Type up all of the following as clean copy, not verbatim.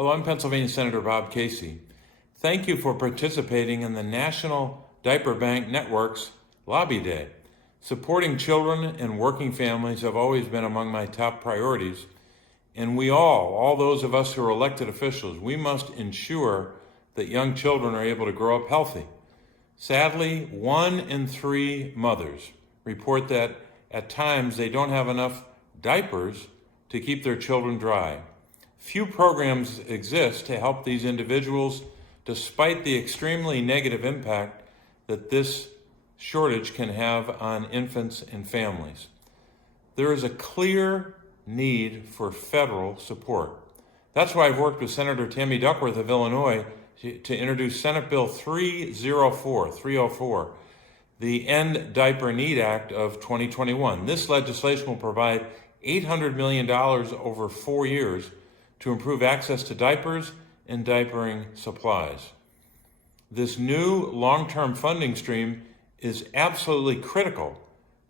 Hello, I'm Pennsylvania Senator Bob Casey. Thank you for participating in the National Diaper Bank Network's Lobby Day. Supporting children and working families have always been among my top priorities, and we all those of us who are elected officials, we must ensure that young children are able to grow up healthy. Sadly, 1 in 3 mothers report that at times they don't have enough diapers to keep their children dry. Few programs exist to help these individuals, despite the extremely negative impact that this shortage can have on infants and families. There is a clear need for federal support. That's why I've worked with Senator Tammy Duckworth of Illinois to introduce Senate Bill 304, the End Diaper Need Act of 2021. This legislation will provide $800 million over 4 years to improve access to diapers and diapering supplies. This new long-term funding stream is absolutely critical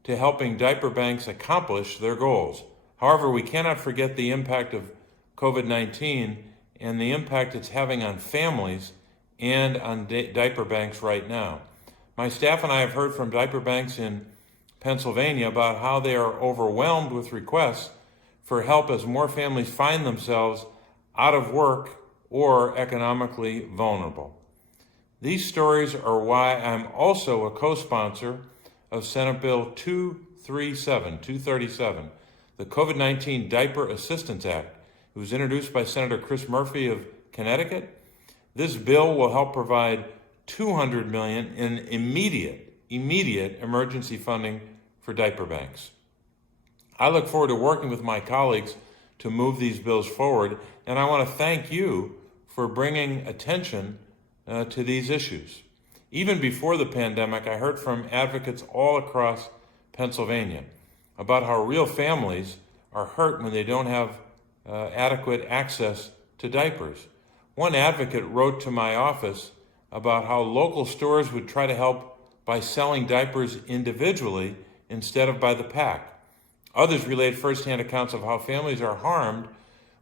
to helping diaper banks accomplish their goals. However, we cannot forget the impact of COVID-19 and the impact it's having on families and on diaper banks right now. My staff and I have heard from diaper banks in Pennsylvania about how they are overwhelmed with requests for help as more families find themselves out of work or economically vulnerable. These stories are why I'm also a co-sponsor of Senate Bill 237, the COVID-19 Diaper Assistance Act. It was introduced by Senator Chris Murphy of Connecticut. This bill will help provide $200 million in immediate emergency funding for diaper banks. I look forward to working with my colleagues to move these bills forward, and I want to thank you for bringing attention to these issues. Even before the pandemic, I heard from advocates all across Pennsylvania about how real families are hurt when they don't have adequate access to diapers. One advocate wrote to my office about how local stores would try to help by selling diapers individually instead of by the pack. Others relayed firsthand accounts of how families are harmed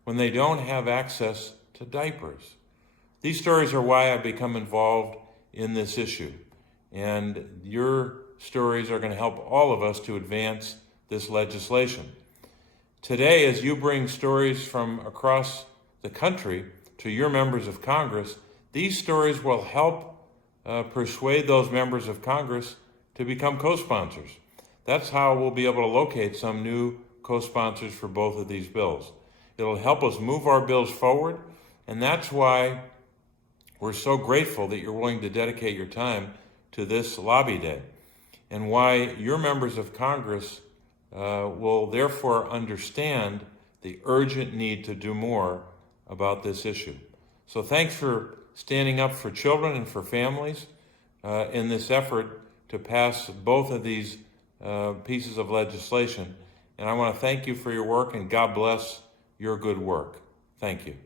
when they don't have access to diapers. These stories are why I've become involved in this issue, and your stories are going to help all of us to advance this legislation. Today, as you bring stories from across the country to your members of Congress, these stories will help persuade those members of Congress to become co-sponsors. That's how we'll be able to locate some new co-sponsors for both of these bills. It'll help us move our bills forward, and that's why we're so grateful that you're willing to dedicate your time to this lobby day, and why your members of Congress will therefore understand the urgent need to do more about this issue. So thanks for standing up for children and for families in this effort to pass both of these pieces of legislation. And I want to thank you for your work, and God bless your good work. Thank you.